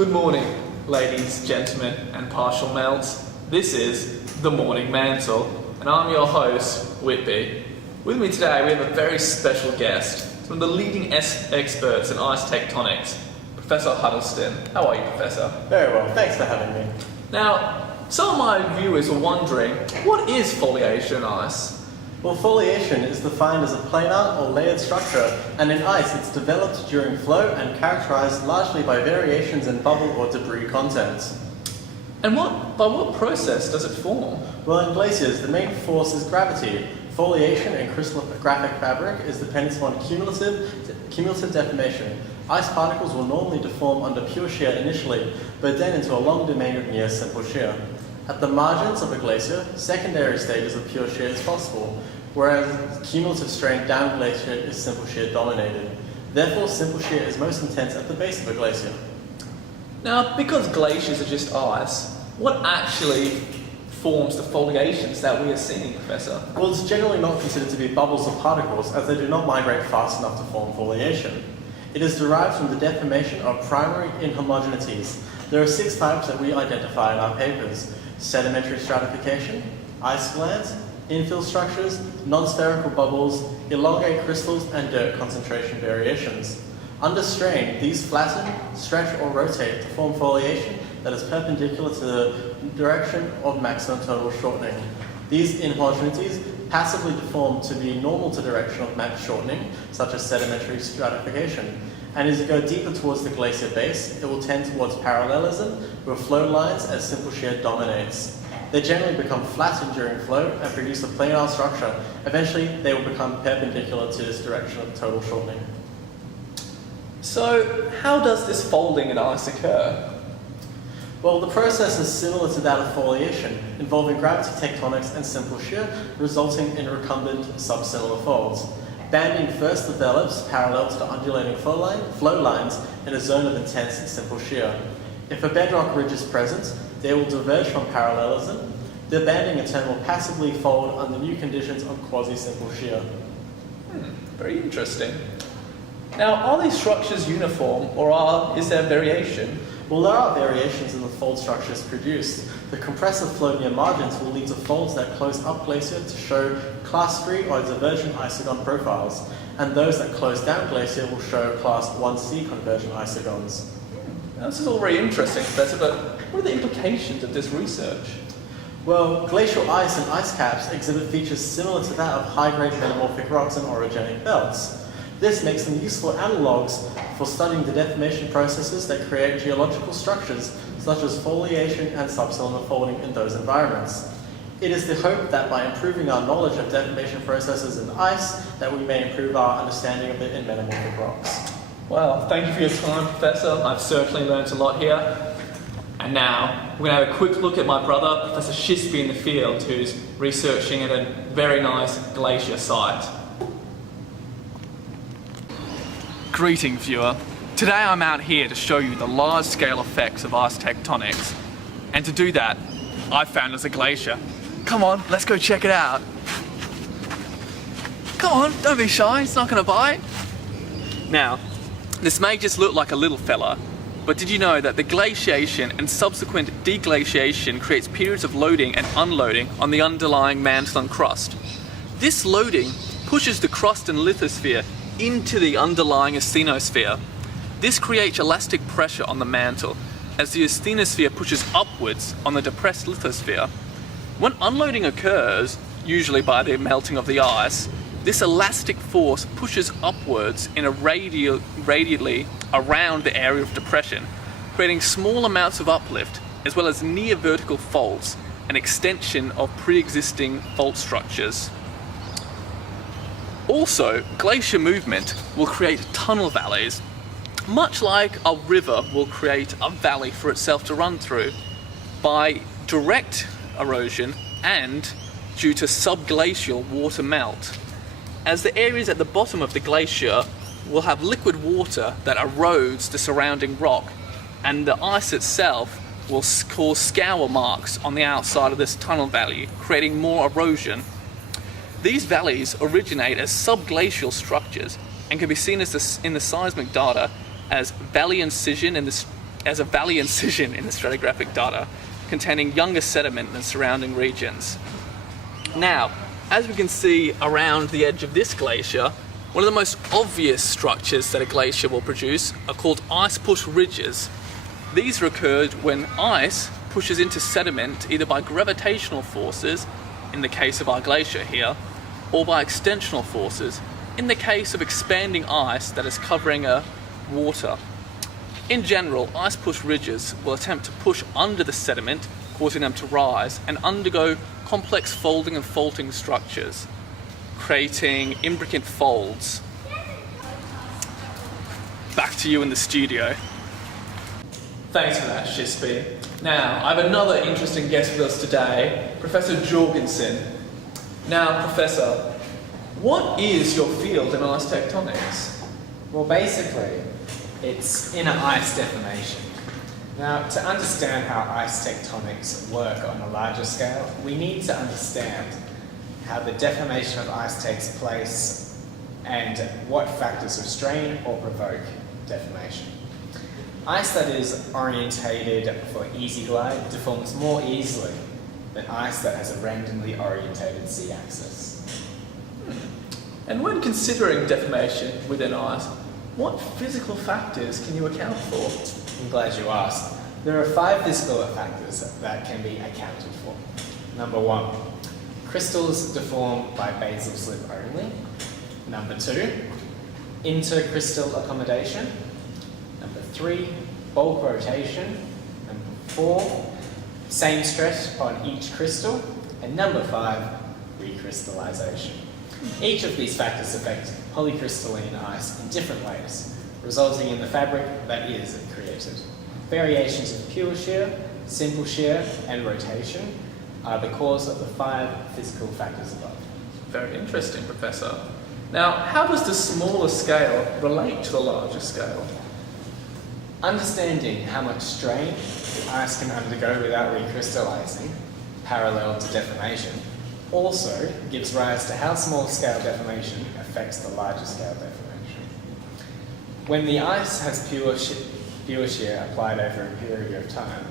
Good morning, ladies, gentlemen, and partial melts. This is The Morning Mantle, and I'm your host, Whitby. With me today, we have a very special guest, one of the leading experts in ice tectonics, Professor Huddleston. How are you, Professor? Very well, thanks for having me. Now, some of my viewers are wondering, what is foliation in ice? Well, foliation is defined as a planar or layered structure, and in ice it's developed during flow and characterized largely by variations in bubble or debris content. And by what process does it form? Well, in glaciers, the main force is gravity. Foliation in crystallographic fabric is dependent upon cumulative deformation. Ice particles will normally deform under pure shear initially, but then into a long domain of near simple shear. At the margins of a glacier, secondary stages of pure shear is possible, whereas cumulative strain down glacier is simple shear dominated. Therefore, simple shear is most intense at the base of a glacier. Now, because glaciers are just ice, what actually forms the foliations that we are seeing, Professor? Well, it's generally not considered to be bubbles or particles, as they do not migrate fast enough to form foliation. It is derived from the deformation of primary inhomogeneities. There are 6 types that we identify in our papers: sedimentary stratification, ice glands, infill structures, non-spherical bubbles, elongate crystals, and dirt concentration variations. Under strain, these flatten, stretch, or rotate to form foliation that is perpendicular to the direction of maximum total shortening. These inhomogeneities passively deform to be normal to direction of max shortening, such as sedimentary stratification. And as you go deeper towards the glacier base, it will tend towards parallelism with flow lines as simple shear dominates. They generally become flattened during flow and produce a planar structure. Eventually, they will become perpendicular to this direction of total shortening. So, how does this folding in ice occur? Well, the process is similar to that of foliation, involving gravity tectonics and simple shear, resulting in recumbent subsimilar folds. Banding first develops parallel to the undulating flow lines in a zone of intense simple shear. If a bedrock ridge is present, they will diverge from parallelism. The banding in turn will passively fold under new conditions of quasi-simple shear. Very interesting. Now, are these structures uniform, or is there variation? Well, there are variations in the fold structures produced. The compressive flow near margins will lead to folds that close up glacier to show class 3 or divergent isogon profiles, and those that close down glacier will show class 1C convergent isogons. Now, this is all very interesting, Professor, but what are the implications of this research? Well, glacial ice and ice caps exhibit features similar to that of high-grade metamorphic rocks and orogenic belts. This makes them useful analogues for studying the deformation processes that create geological structures, such as foliation and subcellular folding in those environments. It is the hope that by improving our knowledge of deformation processes in ice, that we may improve our understanding of it in metamorphic rocks. Well, thank you for your time, Professor. I've certainly learned a lot here. And now, we're going to have a quick look at my brother, Professor Shisby in the field, who's researching at a very nice glacier site. Greeting, viewer. Today I'm out here to show you the large-scale effects of ice tectonics. And to do that, I found us a glacier. Come on, let's go check it out. Come on, don't be shy, it's not going to bite. Now, this may just look like a little fella, but did you know that the glaciation and subsequent deglaciation creates periods of loading and unloading on the underlying mantle and crust? This loading pushes the crust and lithosphere into the underlying asthenosphere. This creates elastic pressure on the mantle as the asthenosphere pushes upwards on the depressed lithosphere. When unloading occurs, usually by the melting of the ice, this elastic force pushes upwards in a radially around the area of depression, creating small amounts of uplift as well as near vertical faults and extension of pre-existing fault structures. Also, glacier movement will create tunnel valleys, much like a river will create a valley for itself to run through by direct erosion and due to subglacial water melt. As the areas at the bottom of the glacier will have liquid water that erodes the surrounding rock, and the ice itself will cause scour marks on the outside of this tunnel valley, creating more erosion. These valleys originate as subglacial structures and can be seen in the seismic data as valley incision in the as a valley incision in the stratigraphic data, containing younger sediment than surrounding regions. Now, as we can see around the edge of this glacier, one of the most obvious structures that a glacier will produce are called ice push ridges. These occurred when ice pushes into sediment either by gravitational forces, in the case of our glacier here, or by extensional forces, in the case of expanding ice that is covering a water. In general, ice push ridges will attempt to push under the sediment, causing them to rise and undergo complex folding and faulting structures, creating imbricant folds. Back to you in the studio. Thanks for that, Shisby. Now, I have another interesting guest with us today, Professor Jorgensen. Now, Professor, what is your field in ice tectonics? Well, basically, it's inner ice deformation. Now, to understand how ice tectonics work on a larger scale, we need to understand how the deformation of ice takes place and what factors restrain or provoke deformation. Ice that is orientated for easy glide deforms more easily than ice that has a randomly orientated z-axis. And when considering deformation within ice, what physical factors can you account for? I'm glad you asked. There are 5 physical factors that can be accounted for. Number 1, crystals deform by basal slip only. Number 2, intercrystal accommodation. Number 3, bulk rotation. Number 4, same stress on each crystal. And number 5, recrystallization. Each of these factors affect polycrystalline ice in different ways, resulting in the fabric that is created. Variations of pure shear, simple shear, and rotation are the cause of the 5 physical factors above. Very interesting, Professor. Now, how does the smaller scale relate to the larger scale? Understanding how much strain the ice can undergo without recrystallizing, parallel to deformation, also gives rise to how small-scale deformation affects the larger-scale deformation. When the ice has pure shear applied over a period of time,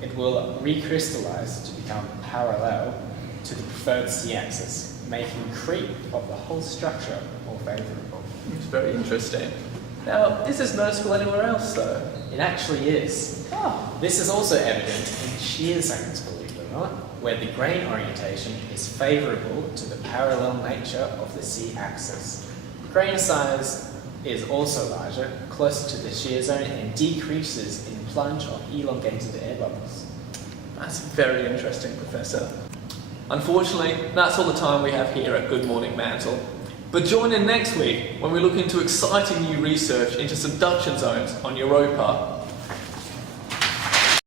it will recrystallize to become parallel to the preferred z-axis, making creep of the whole structure more favourable. It's very interesting. Now, is this noticeable anywhere else, though? It actually is. This is also evident in shear zones, believe it or not, where the grain orientation is favourable to the parallel nature of the z-axis. Grain size is also larger, closer to the shear zone, and decreases in plunge of elongated air bubbles. That's very interesting, Professor. Unfortunately, that's all the time we have here at Good Morning Mantle. But join in next week when we look into exciting new research into subduction zones on Europa.